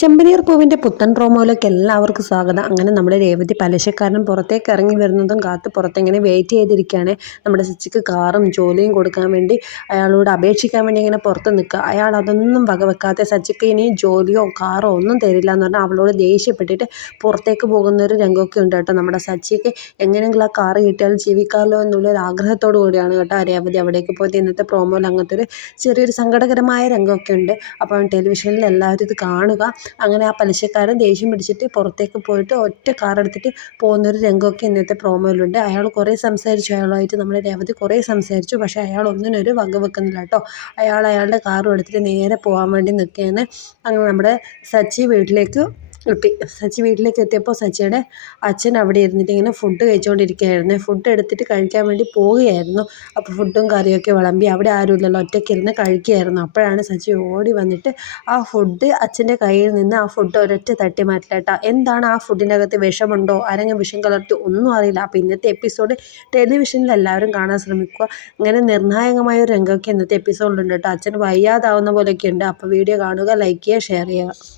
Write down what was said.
ചെമ്പനീർ പൂവിൻ്റെ പുത്തൻ പ്രൊമോയിലേക്ക് എല്ലാവർക്കും സ്വാഗതം. അങ്ങനെ നമ്മുടെ രേവതി പലിശക്കാരൻ പുറത്തേക്ക് ഇറങ്ങി വരുന്നതും കാത്ത് പുറത്തിങ്ങനെ വെയിറ്റ് ചെയ്തിരിക്കുകയാണ്. നമ്മുടെ സച്ചിക്ക് കാറും ജോലിയും കൊടുക്കാൻ വേണ്ടി അയാളോട് അപേക്ഷിക്കാൻ വേണ്ടി ഇങ്ങനെ പുറത്ത് നിൽക്കുക. അയാൾ അതൊന്നും വകവെക്കാതെ സച്ചിക്ക് ഇനി ജോലിയോ കാറോ ഒന്നും തരില്ല എന്ന് പറഞ്ഞാൽ അവളോട് ദേഷ്യപ്പെട്ടിട്ട് പുറത്തേക്ക് പോകുന്നൊരു രംഗമൊക്കെ ഉണ്ട് കേട്ടോ. നമ്മുടെ സച്ചിക്ക് എങ്ങനെയെങ്കിലും ആ കാറ് കിട്ടിയാൽ ജീവിക്കാമല്ലോ എന്നുള്ളൊരു ആഗ്രഹത്തോടു കൂടിയാണ് കേട്ടോ രേവതി അവിടേക്ക് പോയിട്ട് ഇന്നത്തെ പ്രൊമോയിൽ അങ്ങനത്തെ ഒരു ചെറിയൊരു സങ്കടകരമായ രംഗമൊക്കെ ഉണ്ട്. അപ്പോൾ ടെലിവിഷനിൽ എല്ലാവരും ഇത് കാണുക. അങ്ങനെ ആ പലിശക്കാരൻ ദേഷ്യം പിടിച്ചിട്ട് പുറത്തേക്ക് പോയിട്ട് ഒറ്റ കാർ എടുത്തിട്ട് പോകുന്നൊരു രംഗമൊക്കെ ഇന്നത്തെ പ്രൊമോയിലുണ്ട്. അയാൾ കുറേ സംസാരിച്ചു, അയാളുമായിട്ട് നമ്മുടെ രേവതി കുറേ സംസാരിച്ചു. പക്ഷേ അയാൾ ഒന്നിനൊരു വക വെക്കുന്നില്ല കേട്ടോ. അയാളുടെ കാറും എടുത്തിട്ട് നേരെ പോകാൻ വേണ്ടി നിൽക്കുകയാണ്. അങ്ങനെ നമ്മുടെ സച്ചി വീട്ടിലേക്ക് എത്തി. സച്ചി വീട്ടിലേക്ക് എത്തിയപ്പോൾ സച്ചിയുടെ അച്ഛൻ അവിടെ ഇരുന്നിട്ട് ഇങ്ങനെ ഫുഡ് കഴിച്ചുകൊണ്ടിരിക്കുകയായിരുന്നു. ഫുഡ് എടുത്തിട്ട് കഴിക്കാൻ വേണ്ടി പോവുകയായിരുന്നു. അപ്പോൾ ഫുഡും കറിയൊക്കെ വിളമ്പി അവിടെ ആരുമില്ലല്ലോ, ഒറ്റയ്ക്കിരുന്ന് കഴിക്കുകയായിരുന്നു. അപ്പോഴാണ് സച്ചി ഓടി വന്നിട്ട് ആ ഫുഡ് അച്ഛൻ്റെ കയ്യിൽ നിന്ന് ആ ഫുഡ് ഒരൊറ്റ തട്ടി മാറ്റില്ല. എന്താണ് ആ ഫുഡിൻ്റെ അകത്ത് വിഷമുണ്ടോ, ആരെങ്കിലും വിഷം കലർത്തി ഒന്നും അറിയില്ല. അപ്പോൾ ഇന്നത്തെ എപ്പിസോഡ് ടെലിവിഷനിൽ എല്ലാവരും കാണാൻ ശ്രമിക്കുക. ഇങ്ങനെ നിർണായകമായ ഒരു രംഗമൊക്കെ ഇന്നത്തെ എപ്പിസോഡിലുണ്ട് കേട്ടോ. അച്ഛന് വയ്യാതാവുന്ന പോലെയൊക്കെ ഉണ്ട്. അപ്പോൾ വീഡിയോ കാണുക, ലൈക്ക് ചെയ്യുക, ഷെയർ ചെയ്യുക.